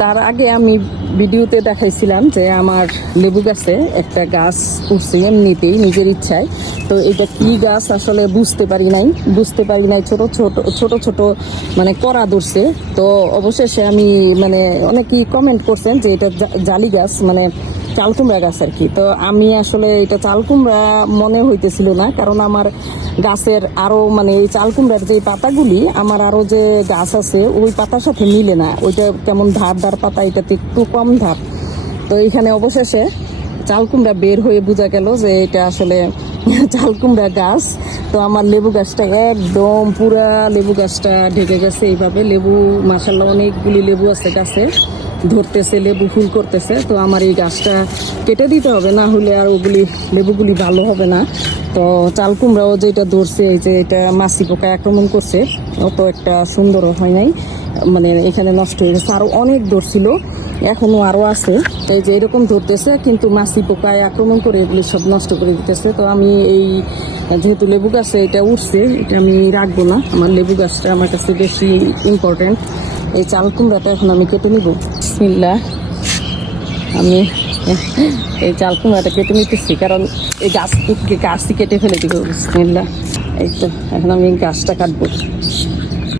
তার আগে আমি ভিডিওতে দেখাইছিলাম যে আমার লেবু গাছে একটা গাছ উঠছে এমনিতেই নিজের ইচ্ছায়। তো এটা কি গাছ আসলে বুঝতে পারি নাই। বুঝতে পারি নাই, ছোট ছোট ছোট ছোট মানে করা ধরছে। তো অবশেষে আমি মানে অনেকেই কমেন্ট করছেন যে এটা জালি গাছ মানে চাল কুমড়া গাছ আর কি। তো আমি আসলে এটা চাল কুমড়া মনে হইতেছিল না, কারণ আমার গাছের আরও মানে এই চাল কুমড়ার যে পাতাগুলি, আমার আরও যে গাছ আছে, ওই পাতার সাথে মিলে না। ওইটা কেমন ধার ধার পাতা, এটাতে একটু কম ধার। তো এখানে অবশেষে চাল কুমড়া বের হয়ে বোঝা গেল যে এটা আসলে চাল কুমড়া গাছ। তো আমার লেবু গাছটা একদম পুরা লেবু গাছটা ঢেকে গেছে এইভাবে। লেবু মাসাল্লাহ অনেকগুলি লেবু আছে গাছে। ধরতেছে, লেবু ফুল করতেছে, তো আমার এই গাছটা কেটে দিতে হবে, না হলে আর ওগুলি, লেবুগুলি ভালো হবে না। তো চাল কুমড়াও যেটা ধরছে, এই যে এটা মাছি পোকা আক্রমণ করছে, অত একটা সুন্দরও হয় নাই মানে এখানে নষ্ট হয়ে গেছে। আরও অনেক ধরছিল, এখনও আরও আছে। এই যে এরকম ধরতেছে, কিন্তু মাছি পোকায় আক্রমণ করে এগুলি সব নষ্ট করে দিতেছে। তো আমি এই, যেহেতু লেবু গাছে এটা উঠছে, এটা আমি রাখব না। আমার লেবু গাছটা আমার কাছে বেশি ইম্পর্টেন্ট এই চাল কুমড়াটা এখন আমি কেটে নিব। বিসমিল্লাহ। আমি এই চাল কুমড়াটা কেটে নিতেছি, কারণ এই গাছ গাছটি কেটে ফেলে দিব। বিসমিল্লা এই তো, এখন আমি গাছটা কাটবো।